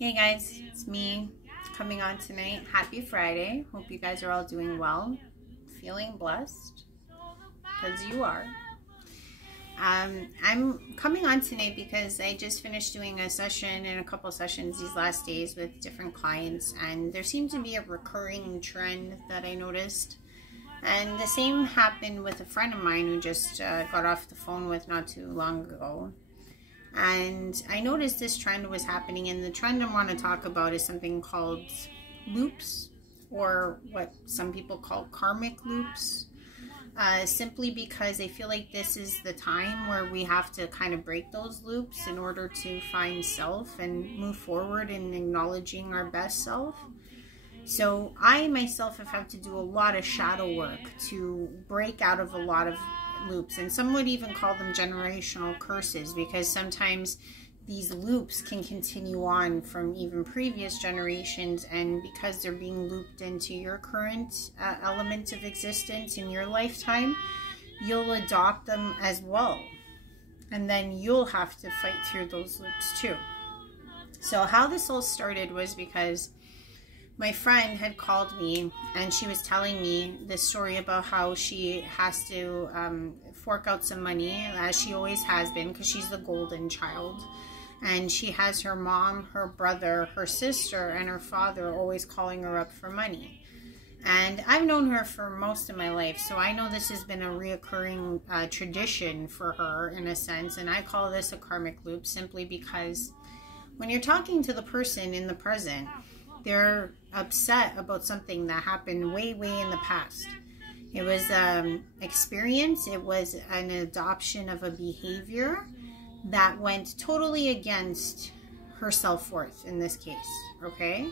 Hey guys, it's me coming on tonight. Happy Friday. Hope you guys are all doing well. Feeling blessed, because you are. I'm coming on tonight because I just finished doing a session and a couple sessions these last days with different clients, and there seemed to be a recurring trend that I noticed. And the same happened with a friend of mine who just got off the phone with not too long ago. And I noticed this trend was happening, and the trend I want to talk about is something called loops, or what some people call karmic loops, simply because I feel like this is the time where we have to kind of break those loops in order to find self and move forward in acknowledging our best self. So I myself have had to do a lot of shadow work to break out of a lot of loops, and some would even call them generational curses, because sometimes these loops can continue on from even previous generations, and because they're being looped into your current element of existence in your lifetime, you'll adopt them as well, and then you'll have to fight through those loops too. So how this all started was because my friend had called me, and she was telling me this story about how she has to fork out some money, as she always has been, because she's the golden child. And she has her mom, her brother, her sister, and her father always calling her up for money. And I've known her for most of my life, so I know this has been a reoccurring tradition for her in a sense. And I call this a karmic loop simply because when you're talking to the person in the present, they're upset about something that happened way in the past. It was experience. It was an adoption of a behavior that went totally against her self-worth in this case, okay?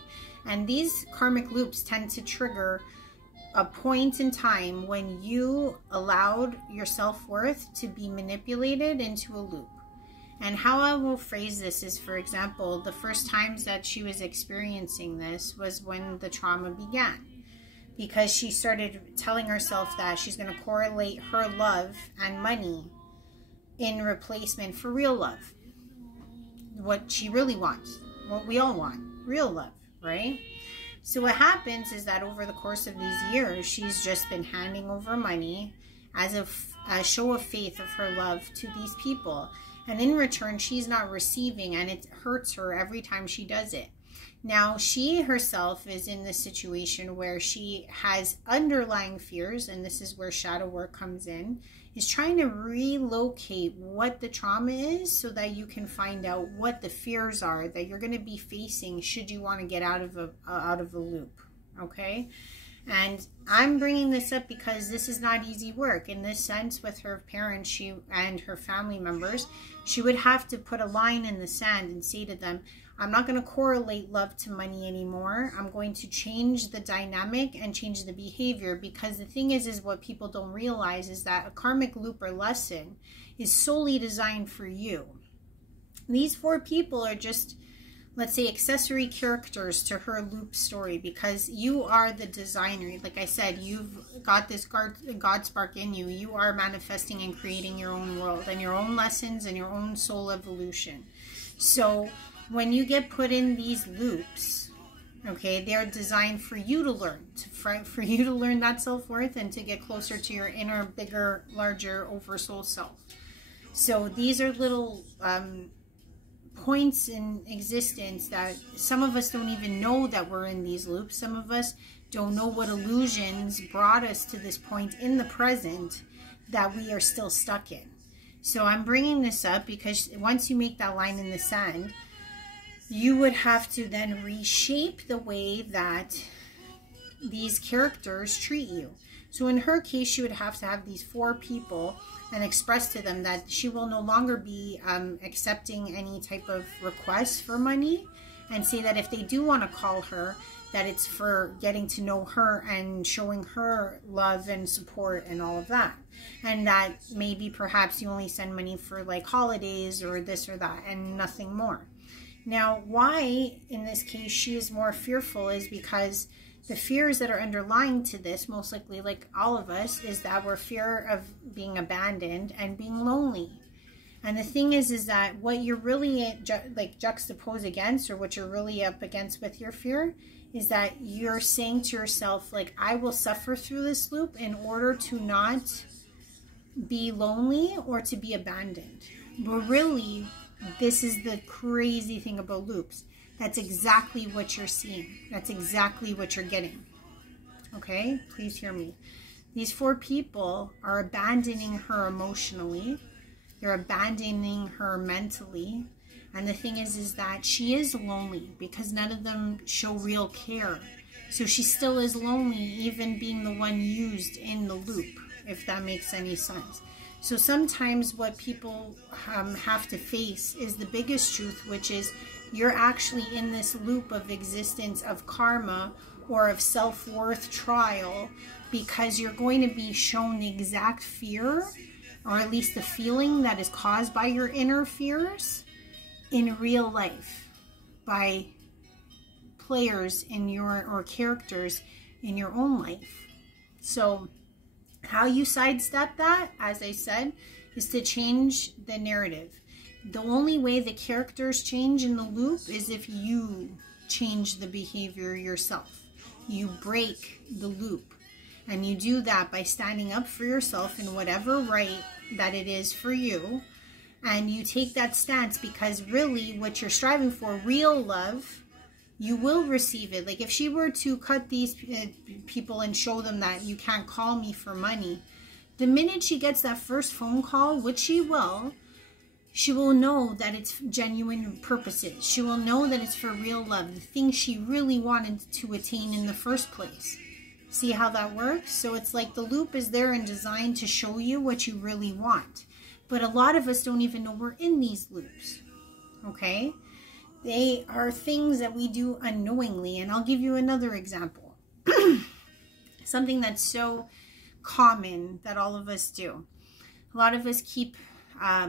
And these karmic loops tend to trigger a point in time when you allowed your self-worth to be manipulated into a loop. And how I will phrase this is, for example, the first times that she was experiencing this was when the trauma began. Because she started telling herself that she's going to correlate her love and money in replacement for real love. What she really wants. What we all want. Real love, right? So what happens is that over the course of these years, she's just been handing over money as a show of faith of her love to these people. And in return, she's not receiving, and it hurts her every time she does it. Now, she herself is in this situation where she has underlying fears, and this is where shadow work comes in, is trying to relocate what the trauma is so that you can find out what the fears are that you're going to be facing should you want to get out of a loop, okay? And I'm bringing this up because this is not easy work. In this sense, with her parents and her family members, she would have to put a line in the sand and say to them, I'm not going to correlate love to money anymore. I'm going to change the dynamic and change the behavior, because the thing is what people don't realize is that a karmic loop or lesson is solely designed for you. These 4 people are just, let's say, accessory characters to her loop story, because you are the designer. Like I said, you've got this God spark in you. You are manifesting and creating your own world and your own lessons and your own soul evolution. So when you get put in these loops, okay, they're designed for you to learn, for you to learn that self-worth and to get closer to your inner, bigger, larger, oversoul self. So these are little points in existence that some of us don't even know that we're in these loops. Some of us don't know what illusions brought us to this point in the present that we are still stuck in. So I'm bringing this up because once you make that line in the sand, you would have to then reshape the way that these characters treat you. So in her case, she would have to have these 4 people and express to them that she will no longer be accepting any type of requests for money, and say that if they do want to call her, that it's for getting to know her and showing her love and support and all of that. And that maybe perhaps you only send money for like holidays or this or that and nothing more. Now, why in this case she is more fearful is because the fears that are underlying to this, most likely like all of us, is that we're fear of being abandoned and being lonely. And the thing is that what you're really like juxtaposed against, or what you're really up against with your fear, is that you're saying to yourself, like, I will suffer through this loop in order to not be lonely or to be abandoned. But really, this is the crazy thing about loops. That's exactly what you're seeing. That's exactly what you're getting. Okay? Please hear me. These 4 people are abandoning her emotionally. They're abandoning her mentally. And the thing is that she is lonely because none of them show real care. So she still is lonely, even being the one used in the loop, if that makes any sense. So sometimes what people have to face is the biggest truth, which is you're actually in this loop of existence of karma or of self-worth trial, because you're going to be shown the exact fear, or at least the feeling that is caused by your inner fears in real life by players in your, or characters in your own life. So how you sidestep that, as I said, is to change the narrative. The only way the characters change in the loop is if you change the behavior yourself. You break the loop. And you do that by standing up for yourself in whatever right that it is for you. And you take that stance, because really what you're striving for, real love, you will receive it. Like if she were to cut these people and show them that you can't call me for money, the minute she gets that first phone call, which she will know that it's genuine purposes. She will know that it's for real love, the thing she really wanted to attain in the first place. See how that works? So it's like the loop is there and designed to show you what you really want. But a lot of us don't even know we're in these loops. Okay? They are things that we do unknowingly. And I'll give you another example. Something that's so common that all of us do. A lot of us keep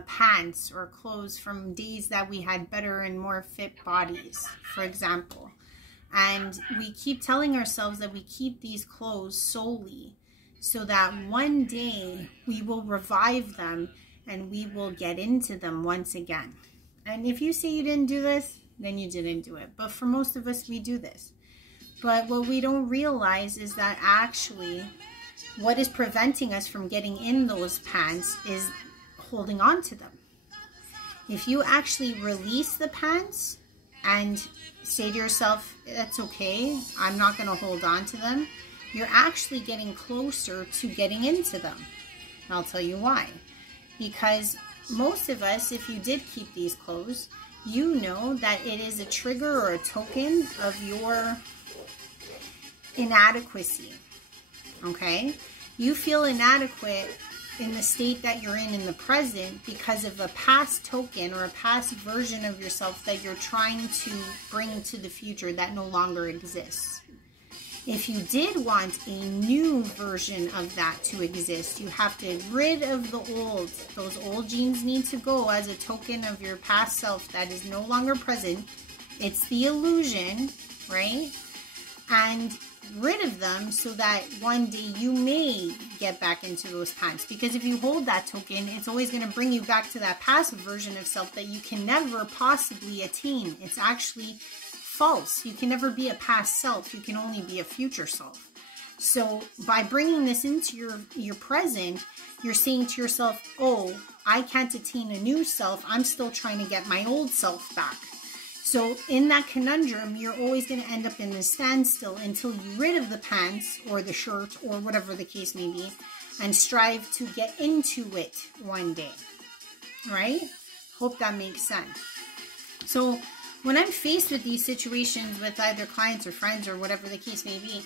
pants or clothes from days that we had better and more fit bodies, for example. And we keep telling ourselves that we keep these clothes solely so that one day we will revive them and we will get into them once again. And if you say you didn't do this, then you didn't do it. But for most of us, we do this. But what we don't realize is that actually what is preventing us from getting in those pants is holding on to them. If you actually release the pants and say to yourself, that's okay, I'm not going to hold on to them, you're actually getting closer to getting into them. And I'll tell you why. Because most of us, if you did keep these clothes, you know that it is a trigger or a token of your inadequacy. Okay? You feel inadequate in the state that you're in the present because of a past token or a past version of yourself that you're trying to bring to the future that no longer exists. If you did want a new version of that to exist, you have to get rid of the old. Those old genes need to go as a token of your past self that is no longer present. It's the illusion, right? And rid of them so that one day you may get back into those pants. Because if you hold that token, it's always going to bring you back to that past version of self that you can never possibly attain. It's actually false. You can never be a past self. You can only be a future self. So by bringing this into your present, you're saying to yourself, oh, I can't attain a new self. I'm still trying to get my old self back. So in that conundrum, you're always going to end up in a standstill until you're rid of the pants or the shirt or whatever the case may be and strive to get into it one day. Right? Hope that makes sense. So when I'm faced with these situations with either clients or friends or whatever the case may be,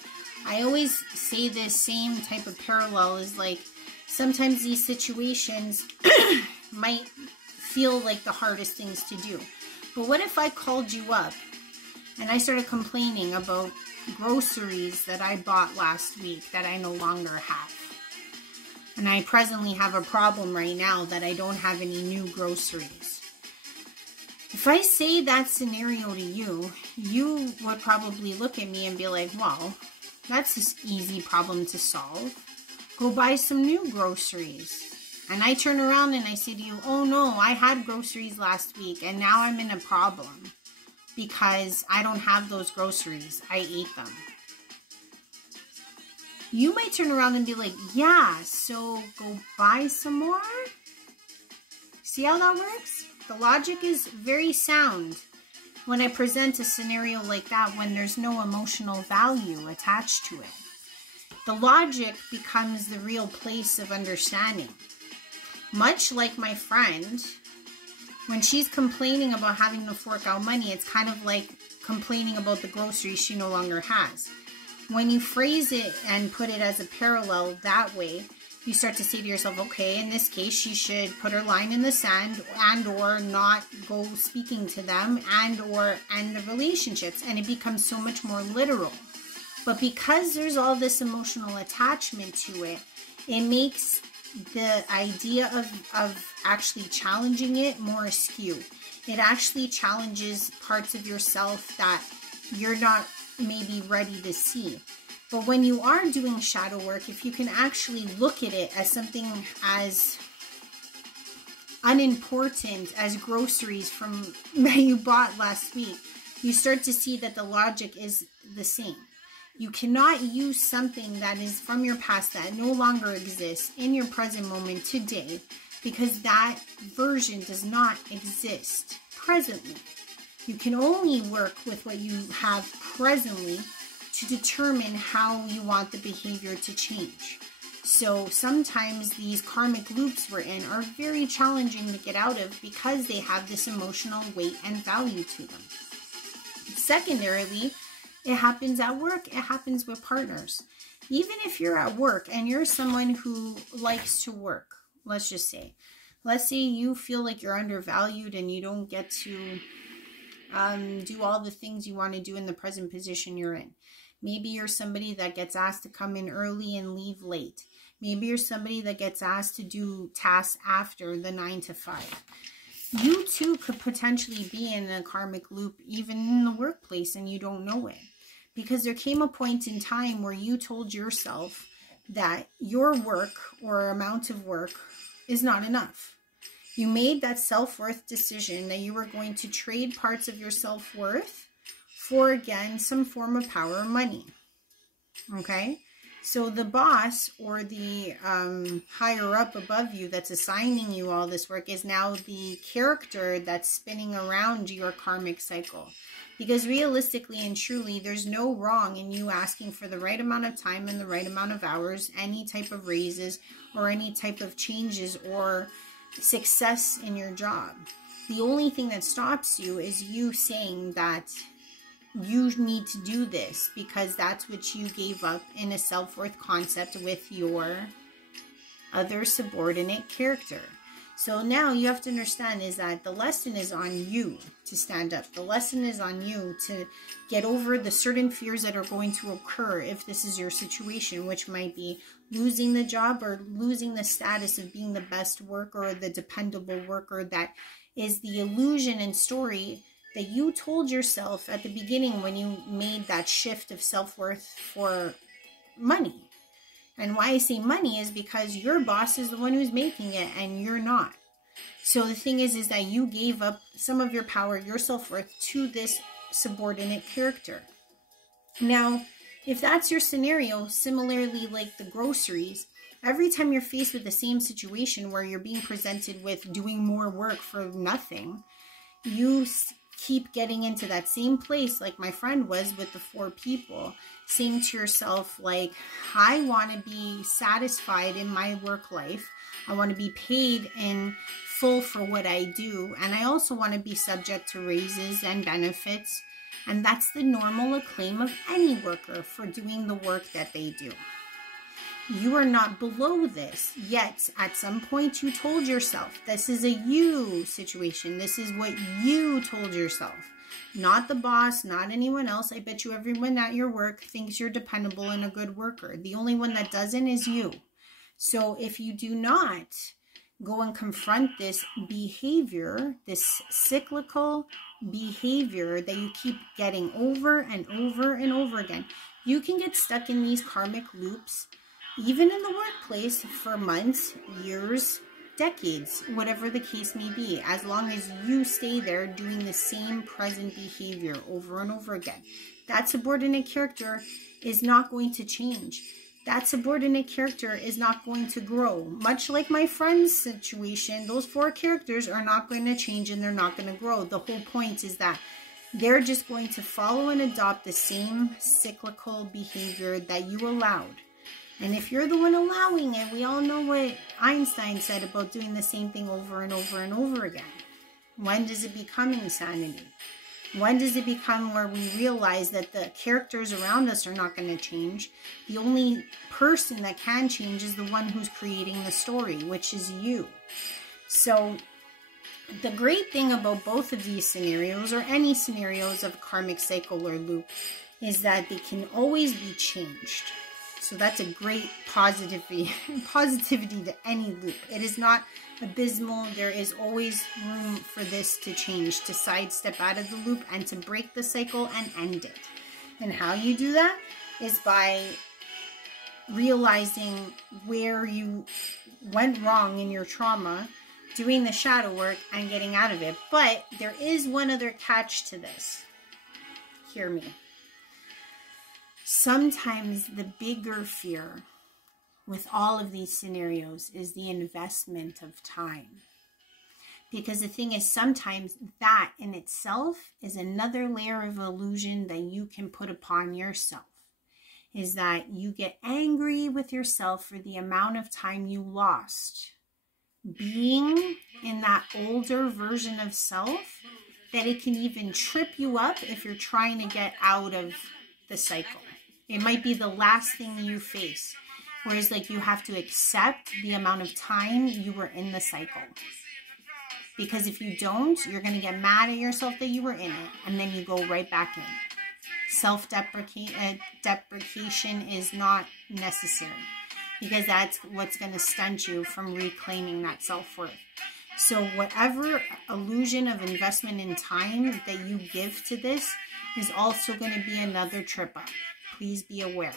I always say this same type of parallel is like, sometimes these situations might feel like the hardest things to do. But what if I called you up and I started complaining about groceries that I bought last week that I no longer have? And I presently have a problem right now that I don't have any new groceries. If I say that scenario to you, you would probably look at me and be like, well, that's an easy problem to solve. Go buy some new groceries And I turn around and I say to you, oh no, I had groceries last week and now I'm in a problem because I don't have those groceries. I ate them. You might turn around and be like, yeah, so go buy some more. See how that works? The logic is very sound when I present a scenario like that, when there's no emotional value attached to it. The logic becomes the real place of understanding. Much like my friend, when she's complaining about having to fork out money, it's kind of like complaining about the groceries she no longer has. When you phrase it and put it as a parallel that way, you start to say to yourself, okay, in this case, she should put her line in the sand and or not go speaking to them and or end the relationships. And it becomes so much more literal. But because there's all this emotional attachment to it, it makes the idea of actually challenging it more askew. It actually challenges parts of yourself that you're not maybe ready to see. But when you are doing shadow work, if you can actually look at it as something as unimportant as groceries from that you bought last week, you start to see that the logic is the same. You cannot use something that is from your past that no longer exists in your present moment today, because that version does not exist presently. You can only work with what you have presently to determine how you want the behavior to change. So sometimes these karmic loops we're in are very challenging to get out of because they have this emotional weight and value to them. Secondarily, it happens at work, it happens with partners. Even if you're at work and you're someone who likes to work, let's say you feel like you're undervalued and you don't get to do all the things you want to do in the present position you're in. Maybe you're somebody that gets asked to come in early and leave late. Maybe you're somebody that gets asked to do tasks after the 9 to 5. You too could potentially be in a karmic loop even in the workplace and you don't know it. Because there came a point in time where you told yourself that your work or amount of work is not enough. You made that self-worth decision that you were going to trade parts of your self-worth for, again, some form of power or money. Okay? So the boss or the higher up above you that's assigning you all this work is now the character that's spinning around your karmic cycle. Because realistically and truly, there's no wrong in you asking for the right amount of time and the right amount of hours, any type of raises or any type of changes or success in your job. The only thing that stops you is you saying that you need to do this because that's what you gave up in a self-worth concept with your other subordinate character. So now you have to understand is that the lesson is on you to stand up. The lesson is on you to get over the certain fears that are going to occur if this is your situation, which might be losing the job or losing the status of being the best worker or the dependable worker. That is the illusion and story that you told yourself at the beginning when you made that shift of self-worth for money. And why I say money is because your boss is the one who's making it and you're not. So the thing is that you gave up some of your power, your self-worth to this subordinate character. Now, if that's your scenario, similarly like the groceries, every time you're faced with the same situation where you're being presented with doing more work for nothing, you keep getting into that same place like my friend was with the 4 people, saying to yourself, like, I want to be satisfied in my work life. I want to be paid in full for what I do. And I also want to be subject to raises and benefits. And that's the normal acclaim of any worker for doing the work that they do. You are not below this, yet at some point you told yourself, this is a you situation. This is what you told yourself. Not the boss, not anyone else. I bet you everyone at your work thinks you're dependable and a good worker. The only one that doesn't is you. So if you do not go and confront this behavior, this cyclical behavior that you keep getting over and over and over again, you can get stuck in these karmic loops even in the workplace for months, years, decades, whatever the case may be, as long as you stay there doing the same present behavior over and over again. That subordinate character is not going to change. That subordinate character is not going to grow. Much like my friend's situation, those 4 characters are not going to change and they're not going to grow. The whole point is that they're just going to follow and adopt the same cyclical behavior that you allowed. And if you're the one allowing it, we all know what Einstein said about doing the same thing over and over and over again. When does it become insanity? When does it become where we realize that the characters around us are not going to change? The only person that can change is the one who's creating the story, which is you. So the great thing about both of these scenarios, or any scenarios of karmic cycle or loop, is that they can always be changed. So that's a great positivity to any loop. It is not abysmal. There is always room for this to change, to sidestep out of the loop and to break the cycle and end it. And how you do that is by realizing where you went wrong in your trauma, doing the shadow work and getting out of it. But there is one other catch to this. Hear me. Sometimes the bigger fear with all of these scenarios is the investment of time. Because the thing is, sometimes that in itself is another layer of illusion that you can put upon yourself. Is that you get angry with yourself for the amount of time you lost being in that older version of self, that it can even trip you up if you're trying to get out of the cycle. It might be the last thing you face. Whereas like you have to accept the amount of time you were in the cycle. Because if you don't, you're going to get mad at yourself that you were in it. And then you go right back in. Self-deprecation is not necessary. Because that's what's going to stunt you from reclaiming that self-worth. So whatever illusion of investment in time that you give to this is also going to be another trip up. Please be aware.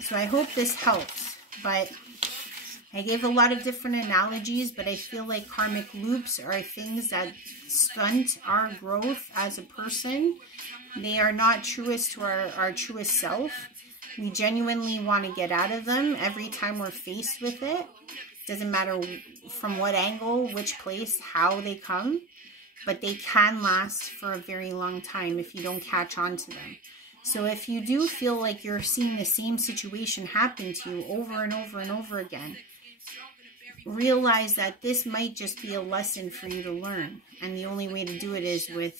So I hope this helps. But I gave a lot of different analogies, but I feel like karmic loops are things that stunt our growth as a person. They are not truest to our truest self. We genuinely want to get out of them every time we're faced with it. Doesn't matter from what angle, which place, how they come. But they can last for a very long time if you don't catch on to them. So if you do feel like you're seeing the same situation happen to you over and over and over again, realize that this might just be a lesson for you to learn. And the only way to do it is with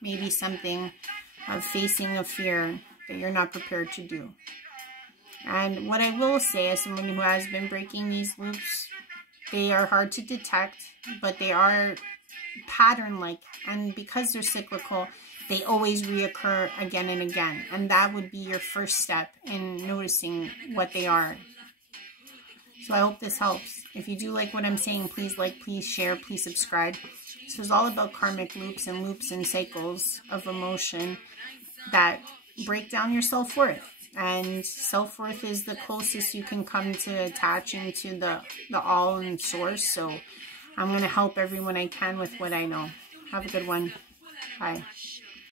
maybe something of facing a fear that you're not prepared to do. And what I will say, as someone who has been breaking these loops, they are hard to detect, but they are pattern-like. And because they're cyclical, they always reoccur again and again. And that would be your first step in noticing what they are. So I hope this helps. If you do like what I'm saying, please like, please share, please subscribe. This was all about karmic loops and cycles of emotion that break down your self-worth. And self-worth is the closest you can come to attaching to the all in source. So I'm going to help everyone I can with what I know. Have a good one. Bye.